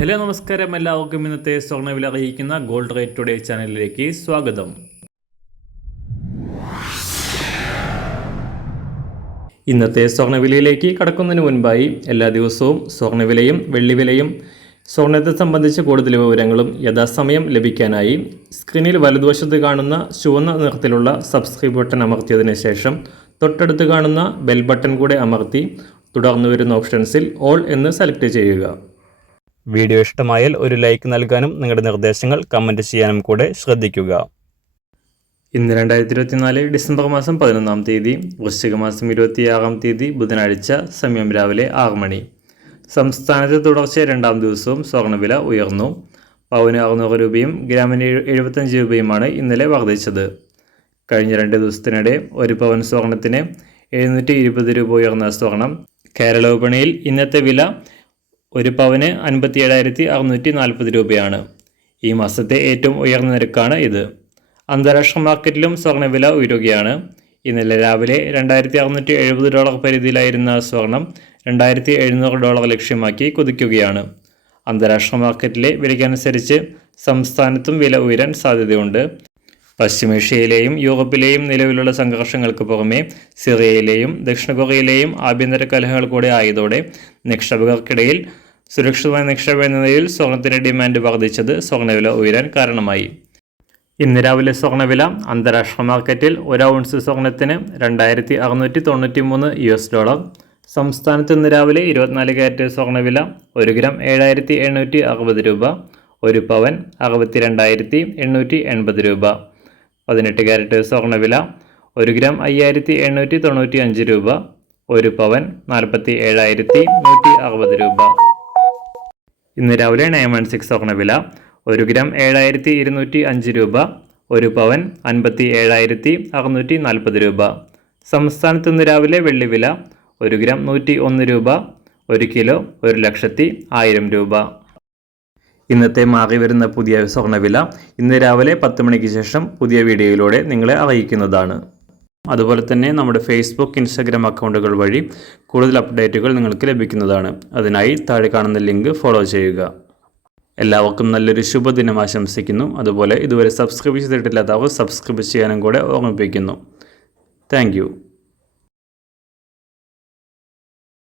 Hello നമസ്കാരം, എല്ലാവർക്കും ഇന്നത്തെ സ്വർണ്ണവില അറിയിക്കുന്ന ഗോൾഡ് റേറ്റ് ടുഡേ ചാനലിലേക്ക് സ്വാഗതം. ഇന്നത്തെ സ്വർണ്ണവിലയിലേക്ക് കടക്കുന്നതിന് മുൻപായി എല്ലാ ദിവസവും സ്വർണ്ണവിലയും വെള്ളിവിലയും സ്വർണ്ണത്തെ സംബന്ധിച്ച് കൂടുതൽ വിവരങ്ങളും യഥാസമയം ലഭിക്കാനായി സ്ക്രീനിൽ വലതുവശത്ത് കാണുന്ന ചുവന്ന നിറത്തിലുള്ള സബ്സ്ക്രൈബ് ബട്ടൺ അമർത്തിയതിനു ശേഷം തൊട്ടടുത്ത് കാണുന്ന ബെൽ ബട്ടൺ കൂടെ അമർത്തി തുടർന്ന് വരുന്ന ഓപ്ഷൻസിൽ ഓൾ എന്ന് സെലക്ട് ചെയ്യുക. വീഡിയോ ഇഷ്ടമായാൽ ഒരു ലൈക്ക് നൽകാനും നിങ്ങളുടെ നിർദ്ദേശങ്ങൾ കമൻറ്റ് ചെയ്യാനും കൂടെ ശ്രദ്ധിക്കുക. ഇന്ന് 2024 ഡിസംബർ മാസം 11-ാം തീയതി, വൃശ്ചിക മാസം 26-ാം തീയതി ബുധനാഴ്ച, സമയം രാവിലെ 6 മണി. സംസ്ഥാനത്ത് തുടർച്ചയായ രണ്ടാം ദിവസവും സ്വർണ്ണവില ഉയർന്നു. പവന് 600 രൂപയും ഗ്രാമിന് 75 രൂപയുമാണ് ഇന്നലെ വർദ്ധിച്ചത്. കഴിഞ്ഞ 2 ദിവസത്തിനിടെ ഒരു പവൻ സ്വർണത്തിന് 720 രൂപ ഉയർന്ന സ്വർണം. കേരള വിപണിയിൽ ഇന്നത്തെ വില ഒരു പവന് 57,640 രൂപയാണ്. ഈ മാസത്തെ ഏറ്റവും ഉയർന്ന നിരക്കാണ് ഇത്. അന്താരാഷ്ട്ര മാർക്കറ്റിലും സ്വർണ്ണവില ഉയരുകയാണ്. ഇന്നലെ രാവിലെ $2,670 പരിധിയിലായിരുന്ന സ്വർണം $2,700 ലക്ഷ്യമാക്കി കുതിക്കുകയാണ്. അന്താരാഷ്ട്ര മാർക്കറ്റിലെ വിലയ്ക്കനുസരിച്ച് സംസ്ഥാനത്തും വില ഉയരാൻ സാധ്യതയുണ്ട്. പശ്ചിമേഷ്യയിലെയും യൂറോപ്പിലെയും നിലവിലുള്ള സംഘർഷങ്ങൾക്ക് പുറമെ സിറിയയിലെയും ദക്ഷിണ കൊറിയയിലെയും ആഭ്യന്തര കലഹങ്ങൾ കൂടെ ആയതോടെ നിക്ഷേപകർക്കിടയിൽ സുരക്ഷിതമായ നിക്ഷേപം എന്ന നിലയിൽ സ്വർണത്തിൻ്റെ ഡിമാൻഡ് വർദ്ധിച്ചത് സ്വർണ്ണവില ഉയരാൻ കാരണമായി. ഇന്ന് രാവിലെ സ്വർണ്ണവില അന്താരാഷ്ട്ര മാർക്കറ്റിൽ 1 ഔൺസ് സ്വർണത്തിന് $2,693. സംസ്ഥാനത്ത് ഇന്ന് രാവിലെ 24 ക്യാരറ്റ് സ്വർണ്ണവില 1 ഗ്രാം 7,760 രൂപ, 1 പവൻ 62,880 രൂപ. 18 ക്യാരറ്റ് സ്വർണ്ണവില 1 ഗ്രാം 5,895 രൂപ, 1 പവൻ 47,160 രൂപ. ഇന്ന് രാവിലെ 916 സ്വർണ്ണവില 1 ഗ്രാം 7,205 രൂപ, 1 പവൻ 57,640 രൂപ. സംസ്ഥാനത്ത് ഇന്ന് രാവിലെ വെള്ളിവില 1 ഗ്രാം 101 രൂപ, 1 കിലോ 1,10,000 രൂപ. ഇന്നത്തെ മാറി വരുന്ന പുതിയ സ്വർണ്ണവില ഇന്ന് രാവിലെ 10 മണിക്ക് ശേഷം പുതിയ വീഡിയോയിലൂടെ നിങ്ങളെ അറിയിക്കുന്നതാണ്. അതുപോലെ തന്നെ നമ്മുടെ ഫേസ്ബുക്ക്, ഇൻസ്റ്റാഗ്രാം അക്കൗണ്ടുകൾ വഴി കൂടുതൽ അപ്ഡേറ്റുകൾ നിങ്ങൾക്ക് ലഭിക്കുന്നതാണ്. അതിനായി താഴെ കാണുന്ന ലിങ്ക് ഫോളോ ചെയ്യുക. എല്ലാവർക്കും നല്ലൊരു ശുഭദിനം ആശംസിക്കുന്നു. അതുപോലെ ഇതുവരെ സബ്സ്ക്രൈബ് ചെയ്തിട്ടില്ലാത്തവർ സബ്സ്ക്രൈബ് ചെയ്യാനും കൂടെ ഓർമ്മിപ്പിക്കുന്നു. താങ്ക്